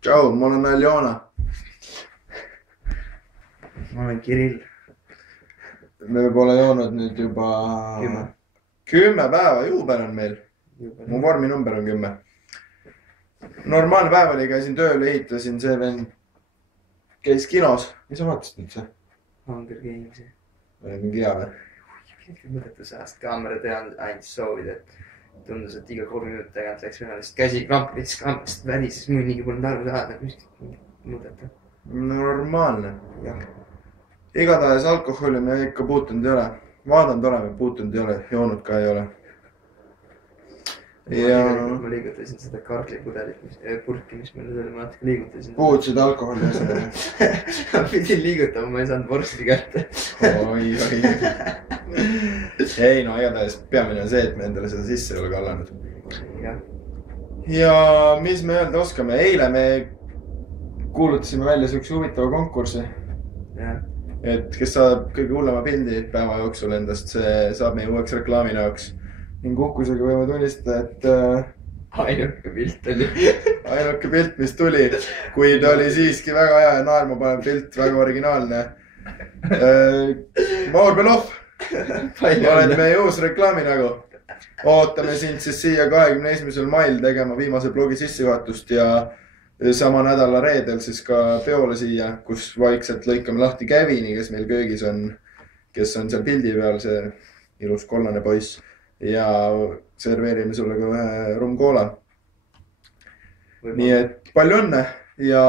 Tšau, ma olen Aljona. Ma olen Kirill. Me pole joonud nüüd juba 10 päeva, juubel on meil. Mu vorminumber on 10. Normaalne päev oli, käisin tööl, ehitasin, see vend käis kinos. Mis sa vaatasid nüüd see? Hunger Gamesi. Oli mingi hea või? Mõtetus ajast kaamera tean ainult soovid, et tundus, et iga 3 minutit tagant läks ühe, sest käsi kaamerast välises mõnigi polnud aru saada, mis mõteta. Normaalne. Igatahes alkoholi me ikka puutunud ei ole. Vaadanud oleme, puutunud ei ole, joonud ka ei ole. Ma liigutasin seda karlipudelit, purki, mis meile selle maatega liigutasin. Puutsid alkoholi asjad. Ma pidin liigutama, ma ei saanud vorsti kätte. Oi. Ei, no igatahes peamine on see, et me endale seda sisse ei ole kallanud. Ja mis me öelda oskame? Eile me kuulutasime välja siukse huvitava konkursi. Et kes saab kõige hullema pildi päeva jooksul endast, see saab meie uueks reklaaminäoks. Ning uhkusega võime tunnistada, et ainuke pilt oli. Ainuke pilt, mis tuli, kuid oli siiski väga hea ja naerma panev pilt, väga originaalne. Maur Belov, oled meie uus reklaaminägu. Ootame sind siis siia 21. mail tegema viimase blogi sissejuhatust ja sama nädala reedel siis ka peole siia, kus vaikselt lõikame lahti Kevini, kes meil köögis on, kes on seal pildi peal, see ilus kollane poiss. Ja serveerime sulle ka ühe rumkoola. Nii et palju õnne ja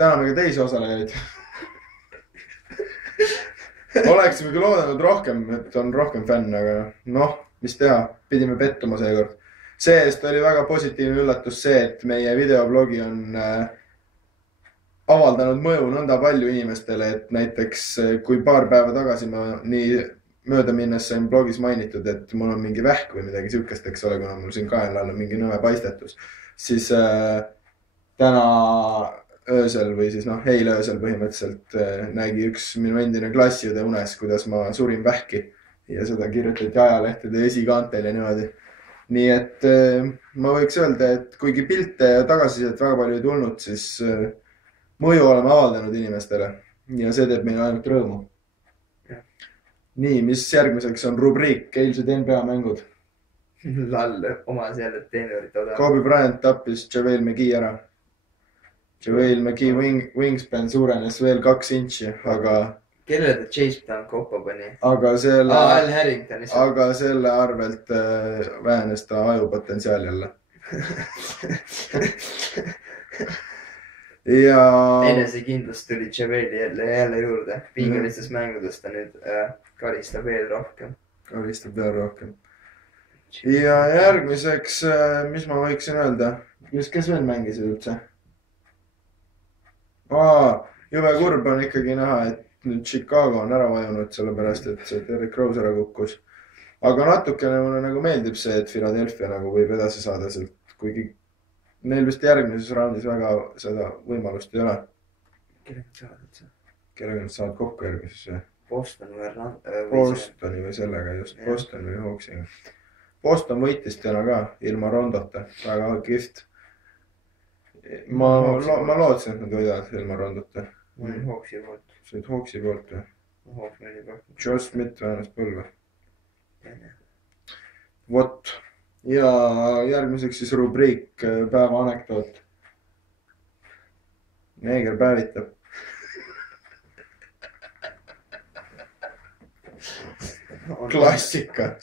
täname ka teisi osalejaid. Oleksime küll oodanud rohkem, et on rohkem fänn, aga noh, mis teha, pidime pettuma seekord. See-eest oli väga positiivne üllatus see, et meie videoblogi on avaldanud mõju nõnda palju inimestele, et näiteks kui paar päeva tagasi ma nii mööda minnes sain blogis mainitud, et mul on mingi vähk või midagi sihukest, eks ole, kuna mul siin kaela all on mingi nõme paistetus, siis täna öösel või siis eile öösel põhimõtteliselt nägi üks minu endine klassiõde unes, kuidas ma surin vähki ja seda kirjutati ajalehtede esikaantel ja niimoodi. Nii et ma võiks öelda, et kuigi pilte ja tagasisidet väga palju ei tulnud, siis mõju oleme avaldanud inimestele ja see teeb meile ainult rõõmu. Nii, mis järgmiseks on rubriik eilsed NBA mängud. Lall, omas jälle teenerit oda. Kobe Bryant tappis JaVale McGee ära. JaVale McGee wingspan suurenes veel 2 intši, aga... Kellele ta Chase Town koppa pani? Aga selle... Al Harrington. Aga selle arvelt vähenes ta ajupotentsiaal jälle. Ja... Enesekindlust tuli JaVale jälle juurde. Pingelistes mängudes ta nüüd karistab veel rohkem. Ja järgmiseks, mis ma võiksin öelda? Kes veel mängisid üldse? Jube kurb on ikkagi näha, et nüüd Chicago on ära vajunud sellepärast, et see Derrick Rose ära kukkus. Aga natukene mulle nagu meeldib see, et Philadelphia nagu võib edasi saada sealt, kuigi neil vist järgmises raundis väga seda võimalust ei ole. Kellega nad saavad kokku järgmises? Bostoni või sellega just, Bostoni või Hawksiga. Boston võitis täna ka ilma Rondota, väga kihvt. Ma lootsin, et nad võidavad ilma Rondota. Ma olin Hawksi poolt. See olid Hawksi poolt või? Hawks oli poolt. Joe Smith vähenes põlve. Vot. Ja järgmiseks siis rubriik päeva anekdoot. Neeger päevitab. Klassika.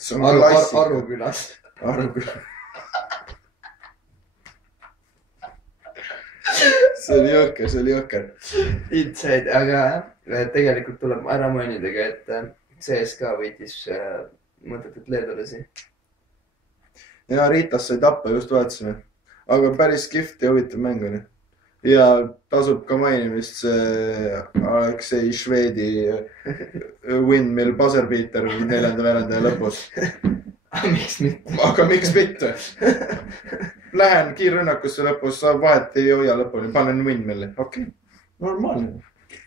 Arukülas. See oli jõhker. Inside, aga tegelikult tuleb ära mainidagi, et CSK võitis mõttetut leedulasi. Ja Ritas sai tappa, just vaatasime. Aga päris kihvt ja huvitav mäng oli. Ja tasub ka mainimist see Aleksei Švedi windmill buzzerbeater 4. verandaja lõpus. Aga miks mitte? Lähen kiirrünnakusse lõpus, saab vahet ei hoia lõpuni, panen windmilli. Okei, normaalne.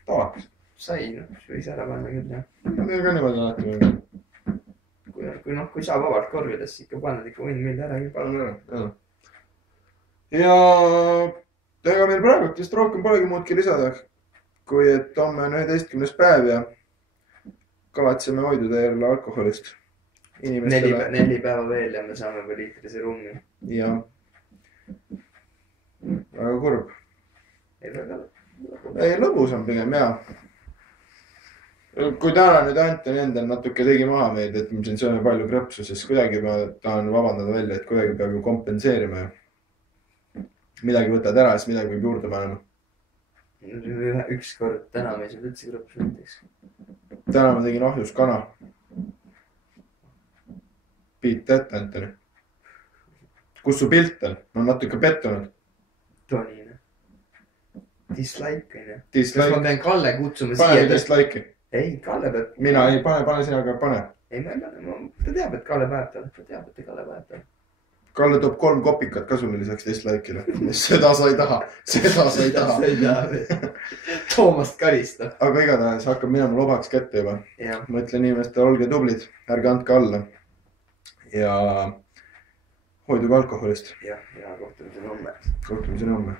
Tavaks. Sai, võis ära panna küll, jah. Neil ka niimoodi alati mõnda. Kui saab vabalt korvides, ikka paned ikka windmill ära. Panen ära, jah. Ja ega meil praegu vist rohkem polegi muudki lisada, kui et homme on 11. päev ja kavatseme hoiduda jälle alkoholist. 4 päeva veel ja me saame veel liitrise rummi. Ja. Väga kurb. Ei, lõbus on pigem, jaa. Kui täna nüüd Anton endal natuke tegi maha meid, et me siin sööme palju krõpsu, siis kuidagi ma tahan vabandada välja, et kuidagi peab ju kompenseerima ja midagi võtad ära, siis midagi võib juurde panema. Ükskord täna me ei saanud üldse krõpsu näiteks. Täna ma tegin ahjus kana. Beat that, Antoni. Kus su pilt on? Ma olen natuke pettunud. Tonine. Dislike on ju. Dislike. Kas ma pean Kalle kutsuma pane siia? dislike'i. Ei, Kalle peab. Mina ei pane sina, aga pane. Ei, ta teab, et Kalle paneb talle. Ta teab, et Kalle paneb talle. Kalle toob 3 kopikat kasumiliseks dislike'ile. Seda sa ei taha. Seda sa ei taha. Sa ei taha. Toomast karistab. Aga igatahes hakkab minema lobaks kätte juba. Ja. Ma ütlen inimestele, olge tublid. Ärge andke alla. Ja hoiduge alkoholist. Ja kohtumiseni homme. Kohtumiseni homme.